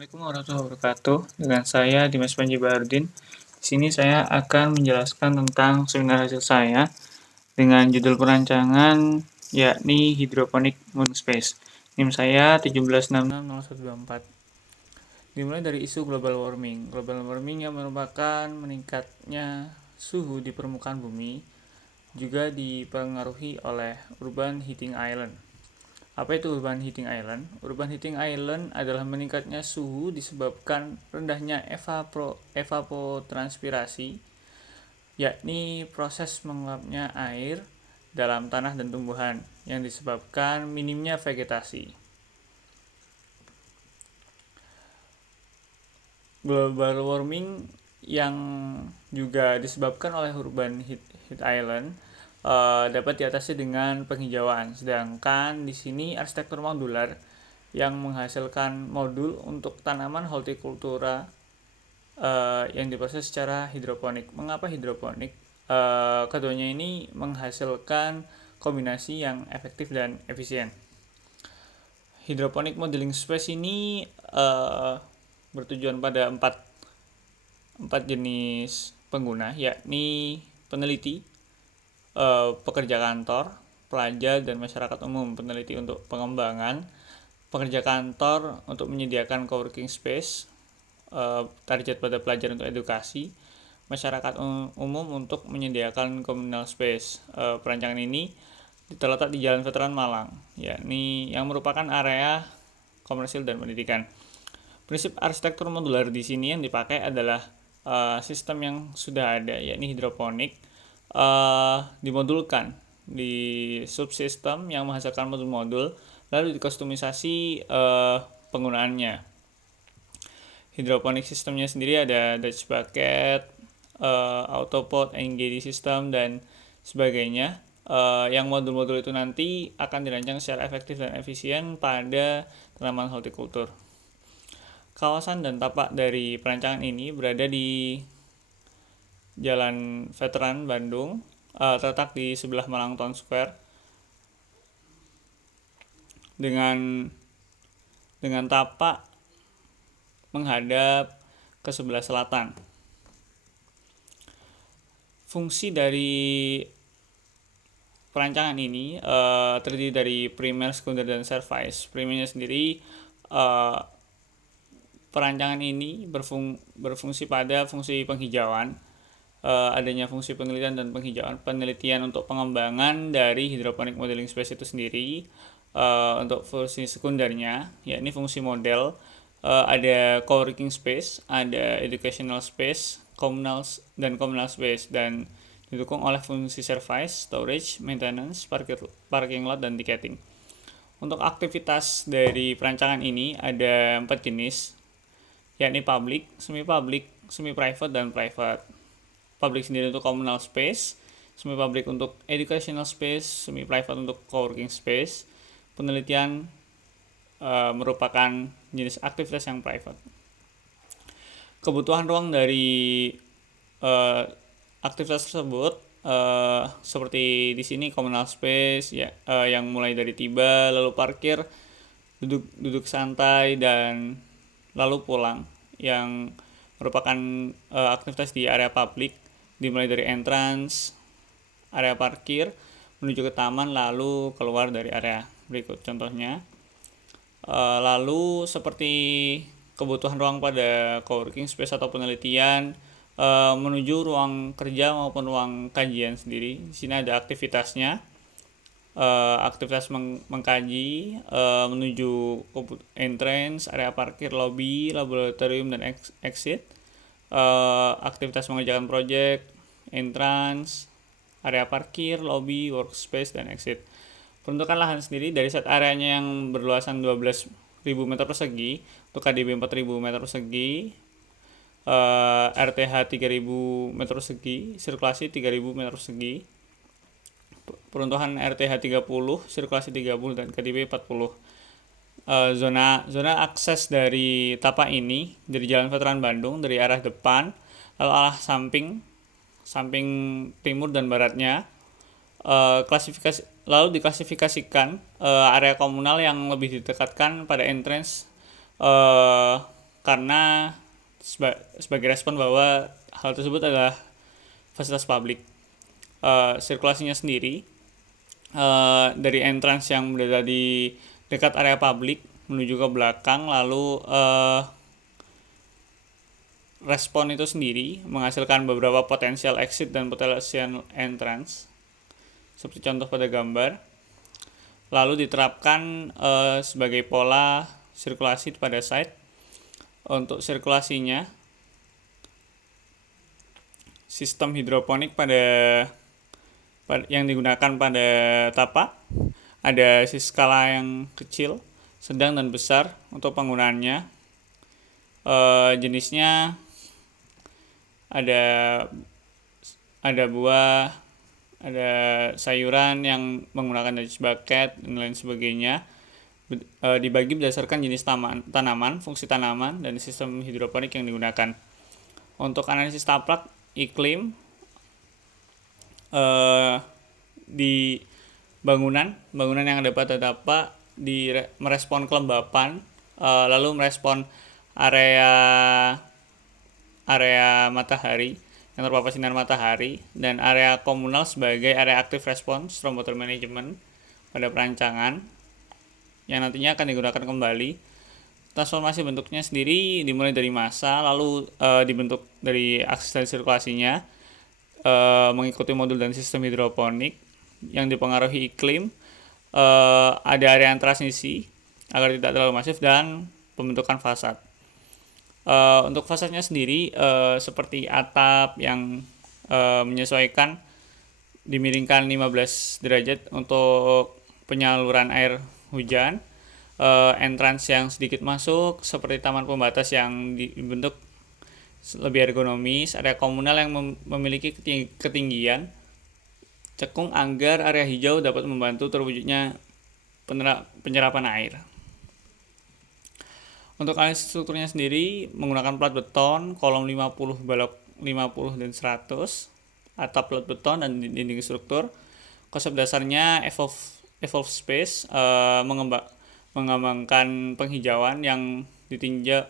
Assalamualaikum warahmatullahi wabarakatuh. Dengan saya Dimas Panji Bahardin. Di sini saya akan menjelaskan tentang seminar hasil saya dengan judul perancangan yakni Hydroponic Moon Space. NIM saya 17660124. Dimulai dari isu global warming. Global warming yang merupakan meningkatnya suhu di permukaan bumi juga dipengaruhi oleh urban heating island. Apa itu urban heating island? Urban heating island adalah meningkatnya suhu disebabkan rendahnya evapotranspirasi, yakni proses menguapnya air dalam tanah dan tumbuhan yang disebabkan minimnya vegetasi. Global warming yang juga disebabkan oleh urban heat island dapat diatasi dengan penghijauan. Sedangkan di sini arsitektur modular yang menghasilkan modul untuk tanaman hortikultura yang diproses secara hidroponik. Mengapa hidroponik? Keduanya ini menghasilkan kombinasi yang efektif dan efisien. Hydroponic modeling space ini bertujuan pada empat jenis pengguna, yakni peneliti, pekerja kantor, pelajar, dan masyarakat umum. Peneliti untuk pengembangan, pekerja kantor untuk menyediakan coworking space, target pada pelajar untuk edukasi, masyarakat umum untuk menyediakan communal space. Perancangan ini terletak di Jalan Veteran Malang, yakni yang merupakan area komersil dan pendidikan. Prinsip arsitektur modular di sini yang dipakai adalah sistem yang sudah ada, yakni hidroponik, dimodulkan di subsistem yang menghasilkan modul-modul, lalu dikustomisasi penggunaannya. Hidroponik sistemnya sendiri ada Dutch bucket, autopot, NGD system, dan sebagainya. Yang modul-modul itu nanti akan dirancang secara efektif dan efisien pada tanaman hortikultur. Kawasan dan tapak dari perancangan ini berada di Jalan Veteran Bandung, terletak di sebelah Malang Town Square, dengan tapak menghadap ke sebelah selatan. Fungsi dari perancangan ini terdiri dari primer, sekunder, dan service. Primernya sendiri, perancangan ini berfungsi pada fungsi penghijauan, adanya fungsi penelitian dan penelitian untuk pengembangan dari hydroponic modeling space itu sendiri. Untuk fungsi sekundernya, yakni fungsi model, ada coworking space, ada educational space, communal space, dan didukung oleh fungsi service, storage, maintenance, parking lot, dan ticketing. Untuk aktivitas dari perancangan ini ada 4 jenis, yakni public, semi-private, dan private. Public sendiri untuk communal space, semi-public untuk educational space, semi-private untuk coworking space. Penelitian merupakan jenis aktivitas yang private. Kebutuhan ruang dari aktivitas tersebut seperti di sini communal space ya, yang mulai dari tiba, lalu parkir, duduk santai, dan lalu pulang, yang merupakan aktivitas di area publik, dimulai dari entrance, area parkir, menuju ke taman, lalu keluar dari area berikut contohnya. Lalu seperti kebutuhan ruang pada coworking space atau penelitian, menuju ruang kerja maupun ruang kajian sendiri. Di sini ada aktivitasnya, aktivitas mengkaji, menuju entrance, area parkir, lobby, laboratorium, dan exit. Aktivitas mengerjakan project, entrance, area parkir, lobby, workspace, dan exit. Peruntukan lahan sendiri dari set areanya yang berluasan 12.000 meter persegi untuk KDB 4.000 meter persegi, RTH 3.000 meter persegi, sirkulasi 3.000 meter persegi, peruntukan RTH 30, sirkulasi 30, dan KDB 40. Zona akses dari tapak ini dari Jalan Veteran Bandung dari arah depan, lalu arah samping timur dan baratnya. Lalu diklasifikasikan area komunal yang lebih didekatkan pada entrance karena sebagai respon bahwa hal tersebut adalah fasilitas publik. Sirkulasinya sendiri dari entrance yang berada di dekat area publik menuju ke belakang, lalu respon itu sendiri menghasilkan beberapa potensial exit dan potensial entrance seperti contoh pada gambar, lalu diterapkan sebagai pola sirkulasi pada site. Untuk sirkulasinya, sistem hidroponik yang digunakan pada tapak ada skala yang kecil, sedang, dan besar untuk penggunaannya. Jenisnya ada buah, ada sayuran yang menggunakan jenis bucket dan lain sebagainya. Dibagi berdasarkan jenis tanaman, fungsi tanaman, dan sistem hidroponik yang digunakan. Untuk analisis tapak iklim di bangunan yang ada pada tapak merespon kelembapan, lalu merespon area matahari yang terpapar sinar matahari, dan area komunal sebagai area active response storm water management pada perancangan yang nantinya akan digunakan kembali. Transformasi bentuknya sendiri dimulai dari massa, lalu dibentuk dari akses dan sirkulasinya, mengikuti modul dan sistem hidroponik yang dipengaruhi iklim, ada area transisi agar tidak terlalu masif, dan pembentukan fasad. Untuk fasadnya sendiri seperti atap yang menyesuaikan dimiringkan 15 derajat untuk penyaluran air hujan, entrance yang sedikit masuk seperti taman pembatas yang dibentuk lebih ergonomis, area komunal yang memiliki ketinggian cekung agar area hijau dapat membantu terwujudnya penyerapan air. Untuk analisis strukturnya sendiri menggunakan plat beton, kolom 50, balok 50 dan 100, atap plat beton, dan dinding struktur. Konsep dasarnya evolve space, mengembangkan penghijauan yang ditinjau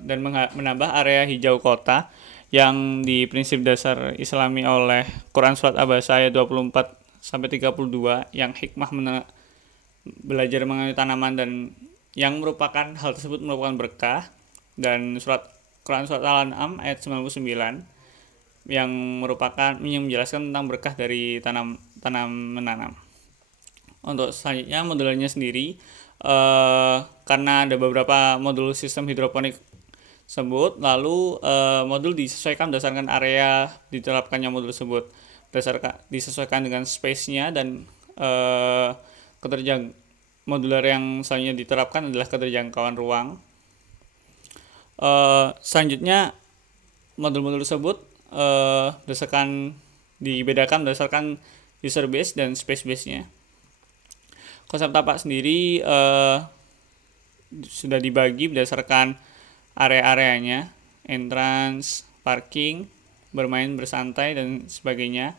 dan menambah area hijau kota yang di prinsip dasar Islami oleh Quran Surat Abasa ayat 24-32 yang hikmah belajar mengenai tanaman dan yang merupakan hal tersebut merupakan berkah, dan Quran Surat Al-An'am ayat 99 yang menjelaskan tentang berkah dari menanam. Untuk selanjutnya modulnya sendiri, karena ada beberapa modul sistem hidroponik tersebut, lalu modul disesuaikan berdasarkan area diterapkannya modul tersebut, disesuaikan dengan space-nya, dan modular yang selanjutnya diterapkan adalah keterjangkauan ruang. Selanjutnya modul-modul tersebut dibedakan berdasarkan user base dan space base-nya. Konsep tapak sendiri sudah dibagi berdasarkan area-areanya, entrance, parking, bermain, bersantai, dan sebagainya.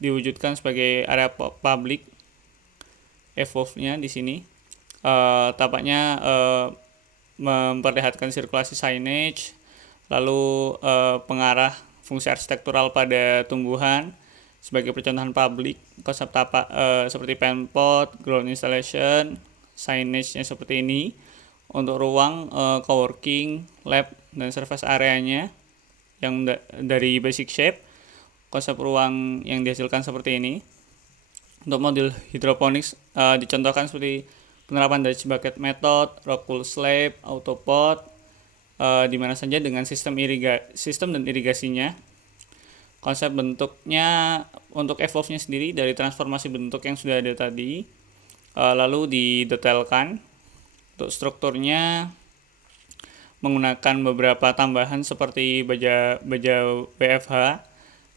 Diwujudkan sebagai area publik. Evolve-nya di sini tapaknya memperlihatkan sirkulasi signage, lalu pengarah fungsi arsitektural pada tumbuhan sebagai percontohan publik. Konsep tapak seperti penpot, ground installation, signage-nya seperti ini. Untuk ruang coworking, lab, dan service areanya yang dari basic shape, konsep ruang yang dihasilkan seperti ini. Untuk modul hidroponics dicontohkan seperti penerapan dari bucket method, rock wool slab, autopot, di mana saja dengan sistem dan irigasinya. Konsep bentuknya untuk evolve-nya sendiri dari transformasi bentuk yang sudah ada tadi, lalu didetailkan. Untuk strukturnya menggunakan beberapa tambahan seperti baja WFH,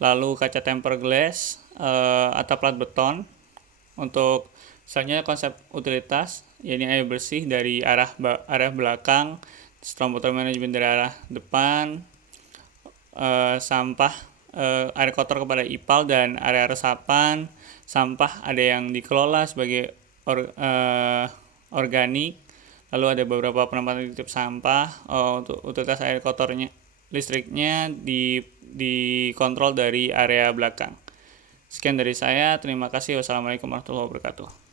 lalu kaca tempered glass, atap plat beton. Untuk selanjutnya konsep utilitas, yaitu air bersih dari arah belakang, storm water management dari arah depan, sampah air kotor kepada IPAL, dan area resapan sampah ada yang dikelola sebagai organik, Lalu ada beberapa penempatan titip sampah. Untuk utilitas air kotornya listriknya dikontrol dari area belakang. Sekian dari saya, terima kasih. Wassalamualaikum warahmatullahi wabarakatuh.